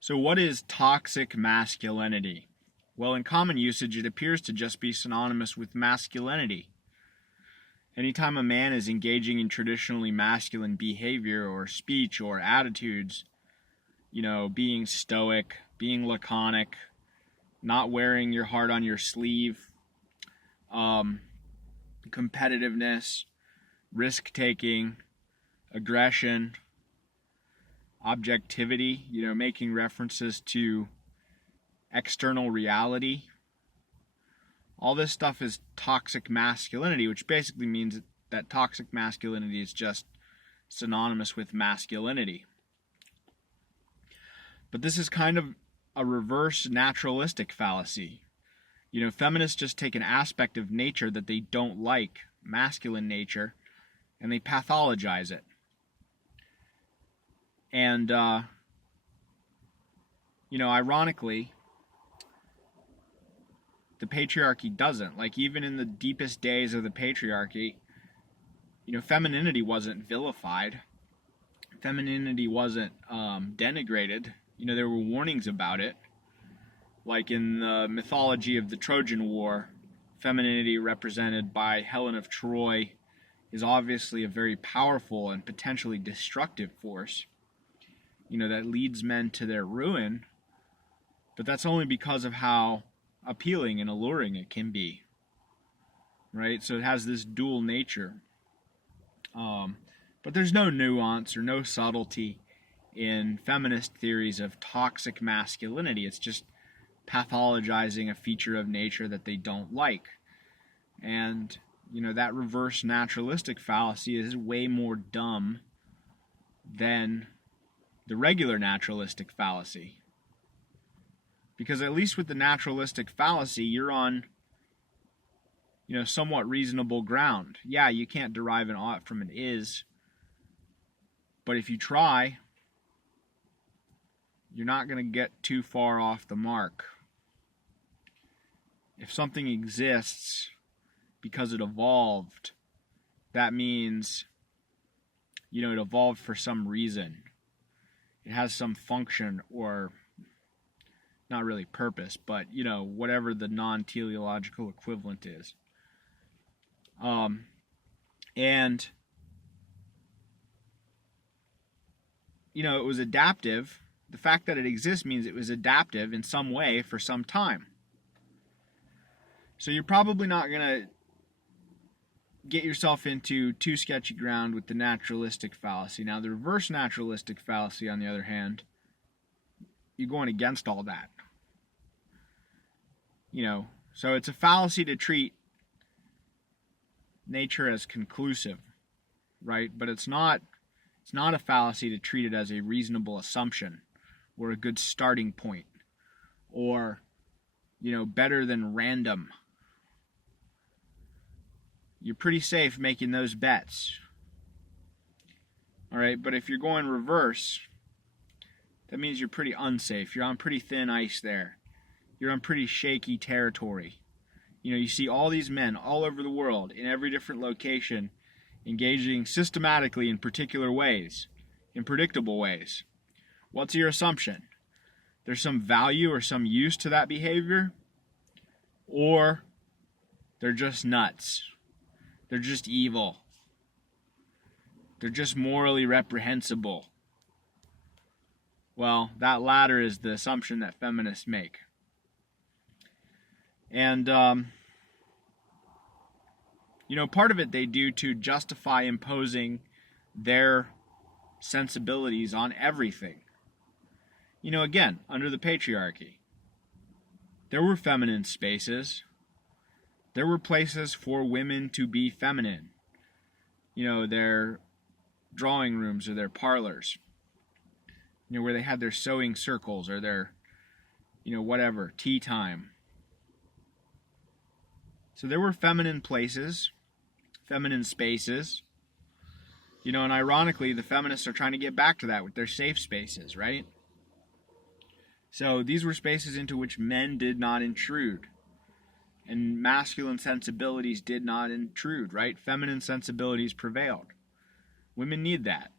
So what is toxic masculinity? Well, in common usage, it appears to just be synonymous with masculinity. Anytime a man is engaging in traditionally masculine behavior or speech or attitudes, being stoic, being laconic, not wearing your heart on your sleeve, competitiveness, risk-taking, aggression, objectivity, making references to external reality. All this stuff is toxic masculinity, which basically means that toxic masculinity is just synonymous with masculinity. But this is kind of a reverse naturalistic fallacy. Feminists just take an aspect of nature that they don't like, masculine nature, and they pathologize it. And, ironically, the patriarchy doesn't. Like, even in the deepest days of the patriarchy, femininity wasn't vilified. Femininity wasn't denigrated. There were warnings about it. Like in the mythology of the Trojan War, femininity represented by Helen of Troy is obviously a very powerful and potentially destructive force, that leads men to their ruin. But that's only because of how appealing and alluring it can be, right? So it has this dual nature. But there's no nuance or no subtlety in feminist theories of toxic masculinity. It's just pathologizing a feature of nature that they don't like. And, that reverse naturalistic fallacy is way more dumb than the regular naturalistic fallacy. Because at least with the naturalistic fallacy, you're on, somewhat reasonable ground. Yeah, you can't derive an ought from an is, but if you try, you're not going to get too far off the mark. If something exists because it evolved, that means, it evolved for some reason. It has some function or not really purpose, but, whatever the non-teleological equivalent is. And, it was adaptive. The fact that it exists means it was adaptive in some way for some time. So you're probably not going to get yourself into too sketchy ground with the naturalistic fallacy. Now, the reverse naturalistic fallacy, on the other hand, you're going against all that. So it's a fallacy to treat nature as conclusive, right? But it's not a fallacy to treat it as a reasonable assumption or a good starting point or, better than random. You're pretty safe making those bets. All right, but if you're going reverse, that means you're pretty unsafe. You're on pretty thin ice there. You're on pretty shaky territory. You see all these men all over the world in every different location engaging systematically in particular ways, in predictable ways. What's your assumption? There's some value or some use to that behavior? Or they're just nuts. They're just evil. They're just morally reprehensible. Well, that latter is the assumption that feminists make. And, part of it they do to justify imposing their sensibilities on everything. Again, under the patriarchy, there were feminine spaces. There were places for women to be feminine. Their drawing rooms or their parlors. Where they had their sewing circles or their, whatever, tea time. So there were feminine places, feminine spaces. And ironically, the feminists are trying to get back to that with their safe spaces, right? So these were spaces into which men did not intrude. And masculine sensibilities did not intrude, right? Feminine sensibilities prevailed. Women need that.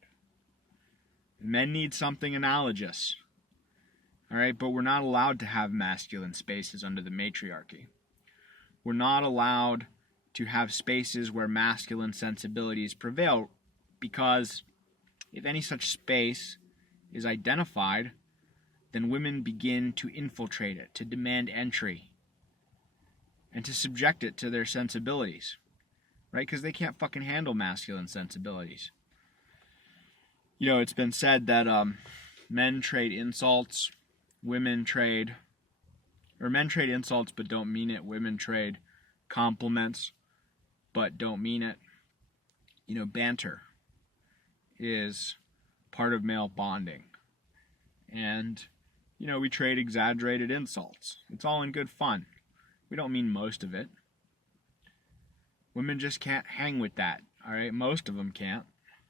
Men need something analogous. All right, but we're not allowed to have masculine spaces under the matriarchy. We're not allowed to have spaces where masculine sensibilities prevail, because if any such space is identified, then women begin to infiltrate it, to demand entry, and to subject it to their sensibilities, right? Because they can't fucking handle masculine sensibilities. You know, it's been said that men trade insults, men trade insults but don't mean it. Women trade compliments but don't mean it. You know, banter is part of male bonding. And, you know, we trade exaggerated insults. It's all in good fun. We don't mean most of it. Women just can't hang with that, all right? Most of them can't.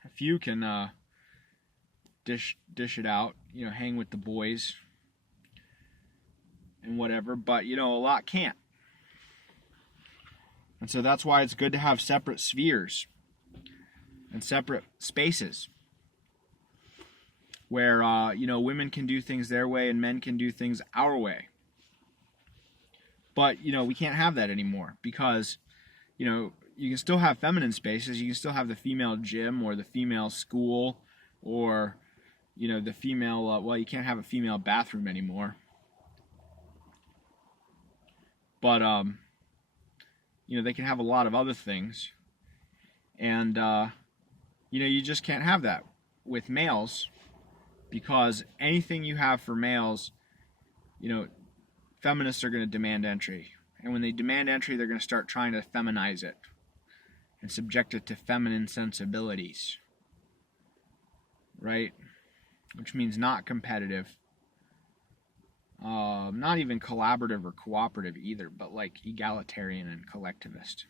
A few can dish it out, you know, hang with the boys and whatever, but, you know, a lot can't. And so that's why it's good to have separate spheres and separate spaces where, you know, women can do things their way and men can do things our way. But, you know, we can't have that anymore because, you know, you can still have feminine spaces. You can still have the female gym or the female school or, you know, the female, well, you can't have a female bathroom anymore. But, you know, they can have a lot of other things. And, you know, you just can't have that with males because anything you have for males, you know, feminists are going to demand entry. And when they demand entry, they're going to start trying to feminize it and subject it to feminine sensibilities. Right? Which means not competitive. Not even collaborative or cooperative either, but like egalitarian and collectivist.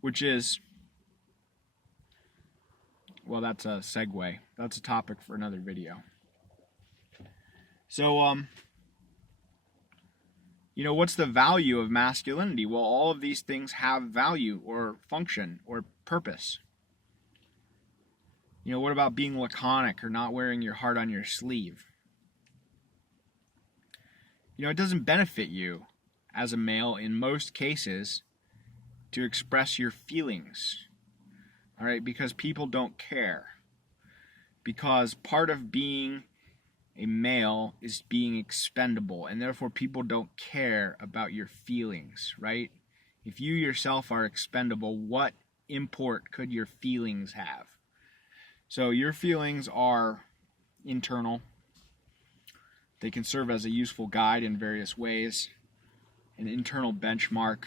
Which is, well, that's a segue. That's a topic for another video. So, you know, what's the value of masculinity? Well, all of these things have value or function or purpose. You know, what about being laconic or not wearing your heart on your sleeve? You know, it doesn't benefit you as a male in most cases to express your feelings. All right, because people don't care. Because part of being a male is being expendable, and therefore people don't care about your feelings, right? If you yourself are expendable, what import could your feelings have? So your feelings are internal. They can serve as a useful guide in various ways, an internal benchmark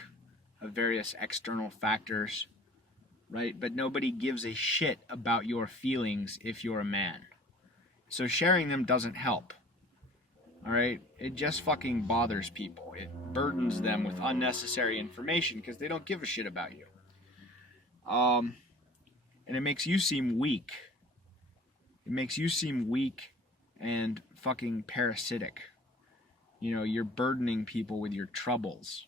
of various external factors, right? But nobody gives a shit about your feelings if you're a man. So sharing them doesn't help, all right? It just fucking bothers people. It burdens them with unnecessary information because they don't give a shit about you. And it makes you seem weak. It makes you seem weak and fucking parasitic. You know, you're burdening people with your troubles.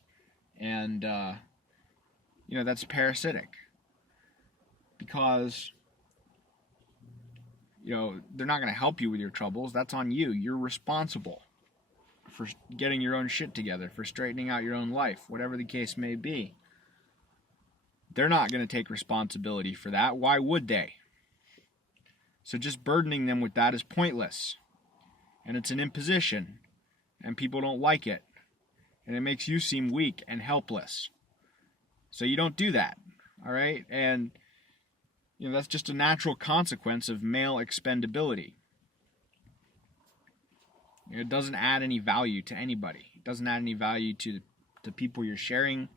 And, you know, that's parasitic. Because, you know, they're not going to help you with your troubles. That's on you. You're responsible for getting your own shit together, for straightening out your own life, whatever the case may be. They're not going to take responsibility for that. Why would they? So just burdening them with that is pointless. And it's an imposition. And people don't like it. And it makes you seem weak and helpless. So you don't do that. All right? And, you know, that's just a natural consequence of male expendability. It doesn't add any value to anybody. It doesn't add any value to people you're sharing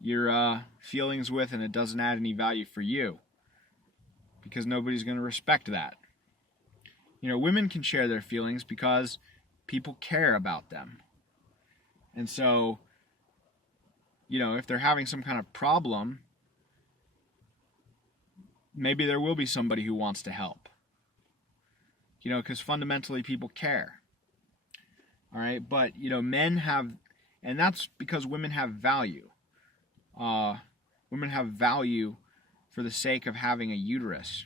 your feelings with, and it doesn't add any value for you. Because nobody's going to respect that. You know, women can share their feelings because people care about them. And so, you know, if they're having some kind of problem, maybe there will be somebody who wants to help. You know, because fundamentally people care. All right, but, you know, men have, and that's because women have value. Women have value for the sake of having a uterus.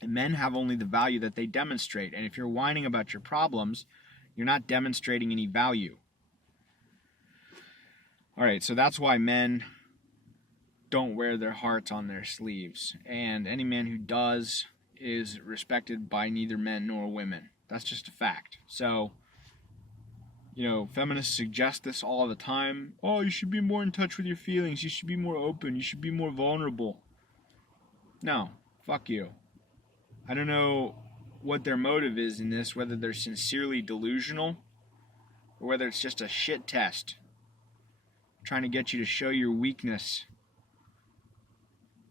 And men have only the value that they demonstrate. And if you're whining about your problems, You're not demonstrating any value. All right, so that's why men don't wear their hearts on their sleeves. And any man who does is respected by neither men nor women. That's just a fact. So, feminists suggest this all the time. Oh, you should be more in touch with your feelings. You should be more open. You should be more vulnerable. No, fuck you. I don't know what their motive is in this, whether they're sincerely delusional or whether it's just a shit test trying to get you to show your weakness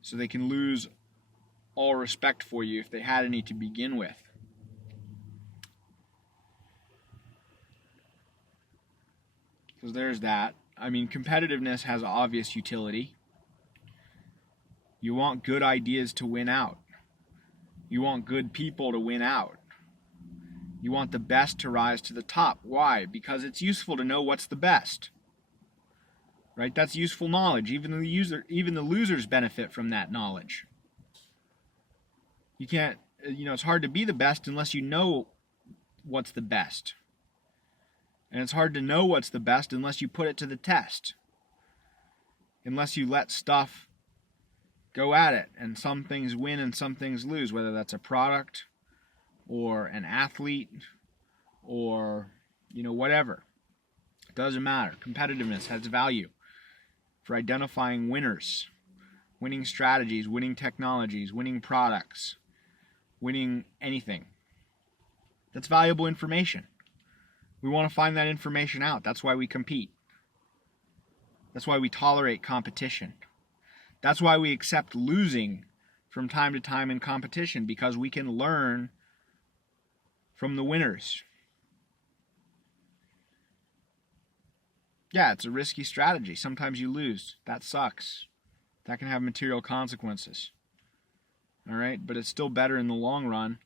so they can lose all respect for you if they had any to begin with. Because there's that. I mean, competitiveness has obvious utility. You want good ideas to win out. You want good people to win out. You want the best to rise to the top. Why? Because it's useful to know what's the best. Right? That's useful knowledge. Even the losers benefit from that knowledge. You can't, it's hard to be the best unless you know what's the best. And it's hard to know what's the best unless you put it to the test. Unless you let stuff go at it. And some things win and some things lose, whether that's a product or an athlete or, whatever. It doesn't matter. Competitiveness has value for identifying winners, winning strategies, winning technologies, winning products, winning anything. That's valuable information. We want to find that information out. That's why we compete. That's why we tolerate competition. That's why we accept losing from time to time in competition, because we can learn from the winners. Yeah, it's a risky strategy. Sometimes you lose. That sucks. That can have material consequences. All right? But it's still better in the long run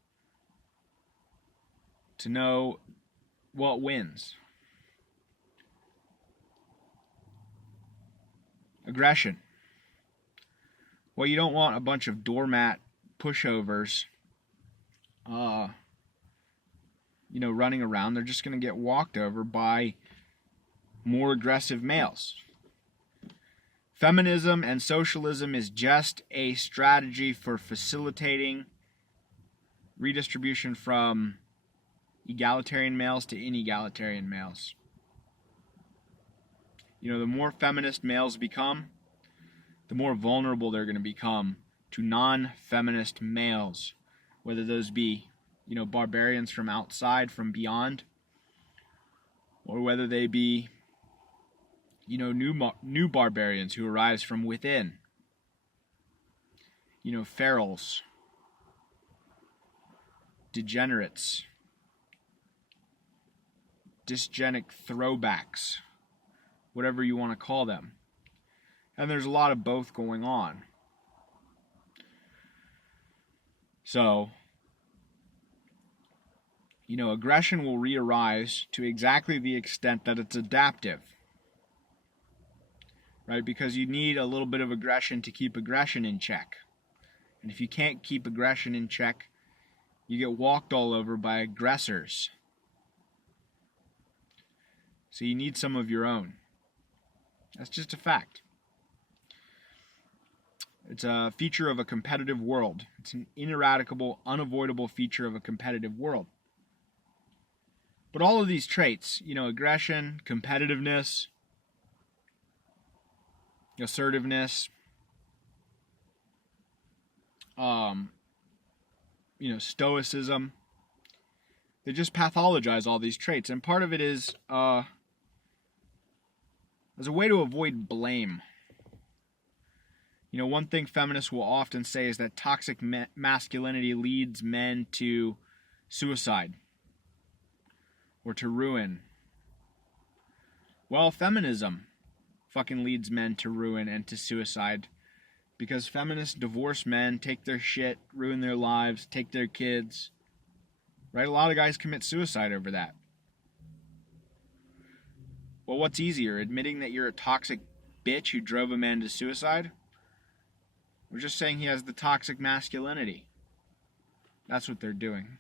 to know what wins. Aggression. Well, you don't want a bunch of doormat pushovers running around. They're just going to get walked over by more aggressive males. Feminism and socialism is just a strategy for facilitating redistribution from egalitarian males to inegalitarian males. The more feminist males become, the more vulnerable they're going to become to non-feminist males, whether those be, barbarians from outside, from beyond, or whether they be, new barbarians who arise from within, ferals, degenerates, dysgenic throwbacks, whatever you want to call them. And there's a lot of both going on. So, aggression will re-arise to exactly the extent that it's adaptive. Right? Because you need a little bit of aggression to keep aggression in check. And if you can't keep aggression in check, you get walked all over by aggressors. So you need some of your own. That's just a fact. It's a feature of a competitive world. It's an ineradicable, unavoidable feature of a competitive world. But all of these traits, aggression, competitiveness, assertiveness, stoicism, they just pathologize all these traits. And part of it is as a way to avoid blame. One thing feminists will often say is that toxic masculinity leads men to suicide or to ruin. Well, feminism fucking leads men to ruin and to suicide, because feminists divorce men, take their shit, ruin their lives, take their kids. Right? A lot of guys commit suicide over that. Well, what's easier, admitting that you're a toxic bitch who drove a man to suicide? Or just saying he has the toxic masculinity? That's what they're doing.